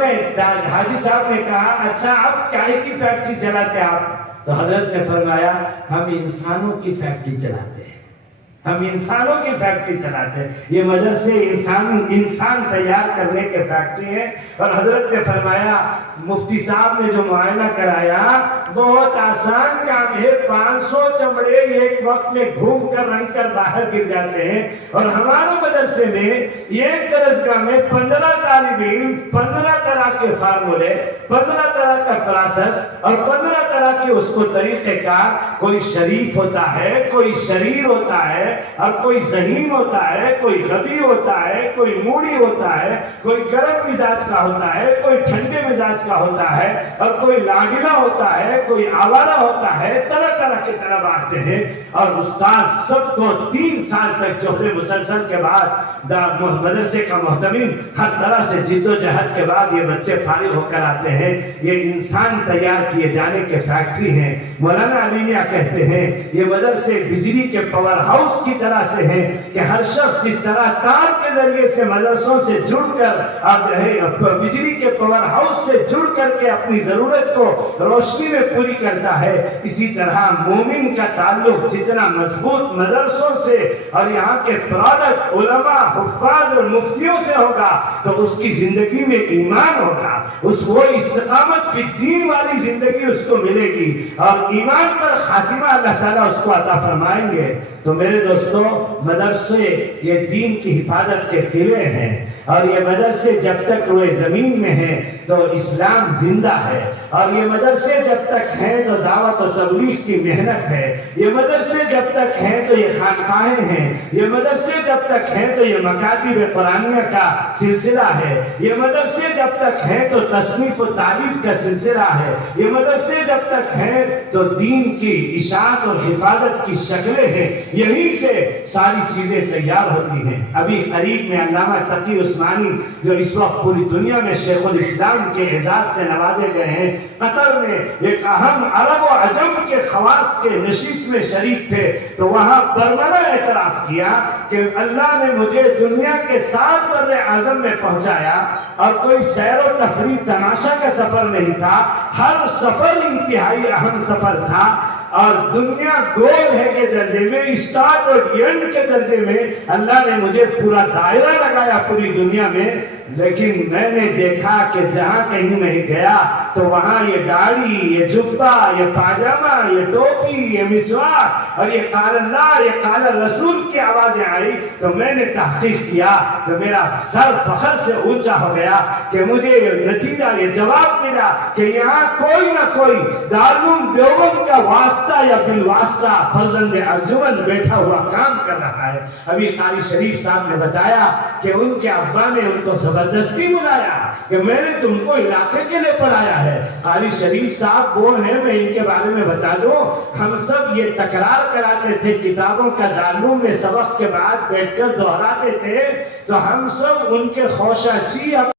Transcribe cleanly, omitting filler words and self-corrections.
حاجی صاحب نے کہا اچھا آپ کائے کی فیکٹری چلاتے آپ؟ تو حضرت نے فرمایا ہم انسانوں کی فیکٹری چلاتے ہیں، ہم انسانوں کی فیکٹری چلاتے ہیں، یہ مدرسے انسان تیار کرنے کے فیکٹری ہے۔ اور حضرت نے فرمایا مفتی صاحب نے جو معائنہ کرایا بہت آسان کام ہے، 500 چمڑے ایک وقت میں گھوم کر رنگ کر باہر گر جاتے ہیں، اور ہمارے مدرسے میں ایک درسگاہ میں 15 طالب علم 15 طرح کے فارمولے، 15 طرح کا پروسیس اور 15 طرح کے اس کو طریقہ کار، کوئی شریف ہوتا ہے، کوئی شریر ہوتا ہے، اور کوئی ذہین ہوتا ہے، کوئی غبی ہوتا ہے، کوئی موڑی ہوتا ہے، کوئی گرم مزاج کا ہوتا ہے، کوئی ٹھنڈے مزاج کا ہوتا ہے، اور کوئی لاڈلا ہوتا ہے، کوئی آوارہ ہوتا ہے، طرح طرح کے طلب آتے ہیں۔ اور استاد سب کو 3 سال تک جوہر مسلسل کے بعد مدرسے کا محتمم ہر طرح سے جد و جہد کے بعد یہ بچے فارغ ہو کر آتے ہیں۔ یہ انسان تیار کیے جانے کے فیکٹری ہیں۔ مولانا علی میاں کہتے ہیں یہ مدرسے بجلی کے پاور ہاؤس کی طرح سے ہیں کہ ہر شخص جس طرح تار کے ذریعے سے مدرسوں سے جڑ کر بجلی کے پاور ہاؤس سے جڑ کر کے اپنی ضرورت کو روشنی میں پوری کرتا ہے، اسی طرح مومن کا تعلق جتنا مضبوط مدرسوں سے اور یہاں کے پروڈکٹ علماء حفاظ اور مفتیوں سے ہوگا تو اس کی زندگی میں ایمان ہوگا، اس وہ استقامت فی الدین والی زندگی اس کو ملے گی، اور ایمان پر خاتمہ اللہ تعالیٰ اس کو عطا فرمائیں گے۔ تو میرے دوستو مدرسے یہ دین کی حفاظت کے قلعے ہیں، اور یہ مدرسے جب تک روئے زمین میں ہیں تو اسلام زندہ ہے، اور یہ مدرسے جب تک ہیں تو دعوت و تبلیغ کی محنت ہے، یہ مدرسے جب تک ہیں تو یہ خانقاہیں ہیں، یہ مدرسے جب تک ہیں تو یہ مکاتب قرآنیہ کا سلسلہ ہے، یہ مدرسے جب تک ہیں تو تصنیف و تعلیف کا سلسلہ ہے، یہ مدرسے جب تک ہیں تو دین کی اشاعت اور حفاظت کی شکلیں ہیں، یہیں سے ساری چیزیں تیار ہوتی ہیں۔ ابھی قریب میں علامہ تقی عثمانی جو اس وقت پوری دنیا میں شیخ الاسلام کے اعزاز سے نوازے گئے ہیں، قطر میں ایک اہم عرب و عجم کے خواص کے نشست میں شریک تھے، تو وہاں برملا اعتراف کیا کہ اللہ نے مجھے دنیا کے 7 بر اعظم میں پہنچایا، اور کوئی سیر و تفریح تماشا کا سفر نہیں تھا، ہر سفر انتہائی اہم سفر تھا، اور دنیا گول ہے کے درجے میں، اسٹارٹ اور اینڈ کے درجے میں اللہ نے مجھے پورا دائرہ لگایا پوری دنیا میں۔ لیکن میں نے دیکھا کہ جہاں کہیں میں گیا تو وہاں یہ داڑھی، یہ جبہ، یہ پاجامہ، یہ ٹوپی، یہ مسواک اور یہ قال اللہ، یہ قال رسول کی آوازیں آئی، تو میں نے تحقیق کیا تو میرا سر فخر سے اونچا ہو گیا کہ مجھے یہ نتیجہ، یہ جواب ملا کہ یہاں کوئی نہ کوئی دارالعلوم دیوبند کا واسطہ یا بالواسطہ فرزند ارجمند بیٹھا ہوا کام کر رہا ہے۔ ابھی قاری شریف صاحب نے بتایا کہ ان کے ابا نے ان کو زبردستی بلایا کہ میں نے تم کو علاقے کے لیے پڑھایا ہے۔ قاری شریف صاحب وہ ہیں، میں ان کے بارے میں بتا دوں، ہم سب یہ تکرار کراتے تھے کتابوں کا، دارالعلوم میں سبق کے بعد بیٹھ کر دہراتے تھے، تو ہم سب ان کے خوشہ چی